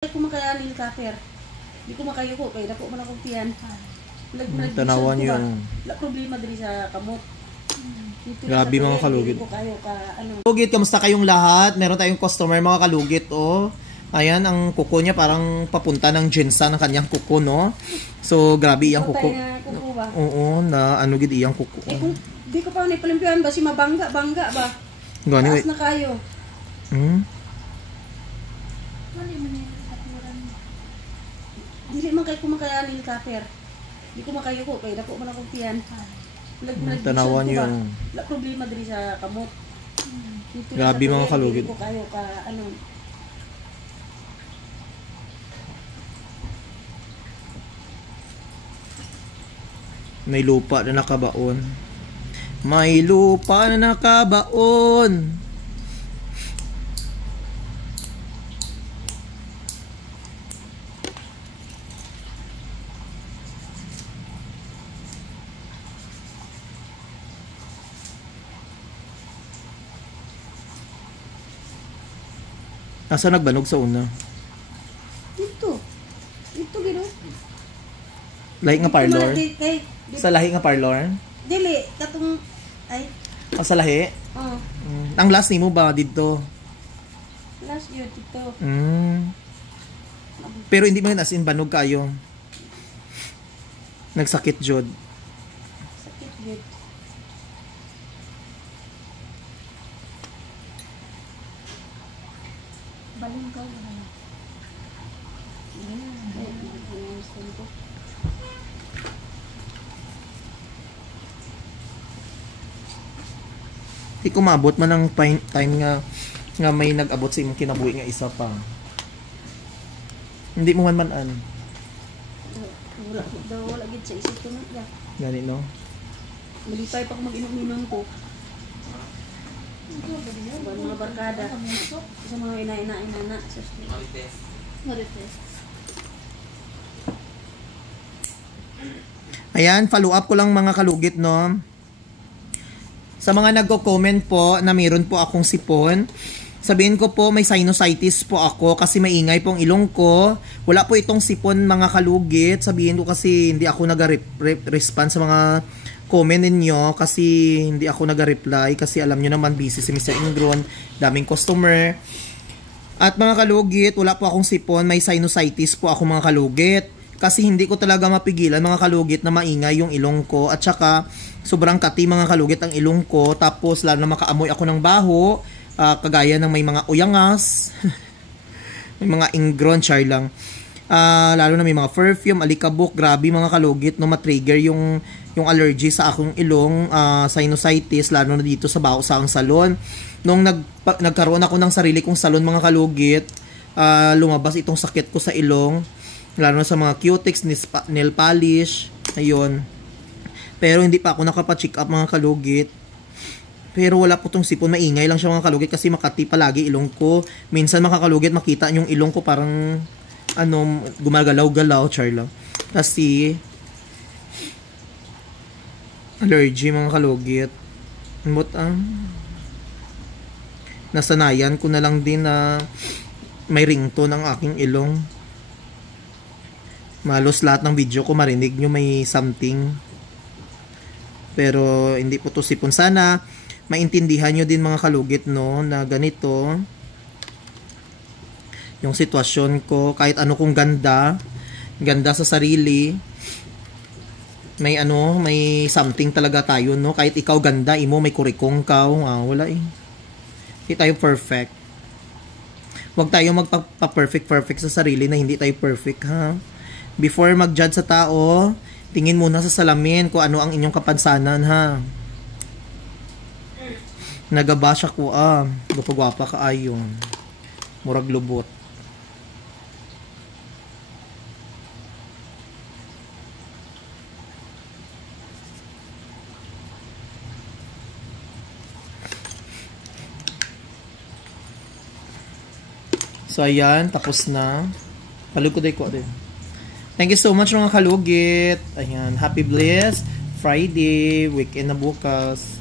Ko makayanin kaper. Di ko makayuko kay dako man akong tiyan. Tanawan yung la problema diri sa kamot. Grabe mga kalugit. Ano. Kalugit, kamusta kayong lahat? Meron tayong customer mga kalugit, oh. Ayan, ang kuko niya parang papunta ng Jinsa ng kanyang kuko, no? So, grabe iyang kuko. Oo, na ano gid iyang kuko. Eh, kung di ko pa ni palimpian ba si mabangga ba? Gani, taas na kayo. Dili man kay ko makayanin kaper. Di ko makayuko kay dako man akong tiyan. Tanawan yung la problema diri sa kamot. Grabe mga kalugit. Ko kayo ka ano. May lupa na nakabaon. May lupa na nakabaon. Asa nagbanog sa una? Dito gino. Lahi nga parlor? Sa lahi nga parlor? Dili, katong ay. O sa lahi? Oo. Ang last nimo ba dito? Last year dito. Pero hindi man as in banog kayo. Nagsakit jud. Sakit jud. Balon ka na. Di ko maabot man ang time nga may nag-abot sa imong kinabuhi nga isa pa. Hindi mo man Wala gid sa isip ko na. Gani no? Malipay pa ko mag-inom-inom ko. Mga barkada. Sa mga ina-ina sa Marites. Ayan, follow up ko lang mga kalugit, no? Sa mga nagko-comment po na mayroon po akong sipon, sabihin ko po may sinusitis po ako kasi maingay pong ilong ko. Wala po itong sipon mga kalugit. Sabihin ko kasi hindi ako nag-respond sa mga comment ninyo kasi hindi ako nag-reply kasi alam nyo naman busy si Mr. Ingron, daming customer. At mga kalugit, wala po akong sipon, may sinusitis po ako mga kalugit. Kasi hindi ko talaga mapigilan mga kalugit na maingay yung ilong ko. At saka sobrang kati mga kalugit ang ilong ko. Tapos lalo na makaamoy ako ng baho. Kagaya ng may mga uyangas. May mga ingron, char lang. Lalo na may mga perfume, alikabok. Grabe mga kalugit no, matrigger yung allergy sa akong ilong. Sinusitis, lalo na dito sa baho sa ang salon. Nung nagkaroon ako ng sarili kong salon mga kalugit, lumabas itong sakit ko sa ilong. Lalo na sa mga cutex, nail polish, ayun. Pero hindi pa ako nakapa-check up mga kalugit. Pero wala po tong sipon, maingay lang siya mga kalugit kasi makati palagi ilong ko. Minsan mga kalugit makita yung ilong ko parang gumagalaw-galaw, charla. Kasi allergy mga kalugit. But nasanayan ko na lang din na may ringtone ang aking ilong. Malos lahat ng video ko marinig nyo may something. Pero hindi po to sipon. Sana maintindihan nyo din mga kalugit no na ganito yung sitwasyon ko. Kahit ano kong ganda sa sarili, may something talaga tayo no. Kahit ikaw ganda imo may kurikong ka, wala eh. Hindi tayo perfect. Huwag tayo magpa-perfect sa sarili na hindi tayo perfect, ha. Before mag-judge sa tao, tingin muna sa salamin kung ano ang inyong kapansanan, ha. Nagabasya ko, gupagwapa ka ayon. Murag lubot. So, ayan, tapos na. Palugkoday ko din. Thank you so much mga kalugit. Ayan, happy blessed Friday, weekend na bukas.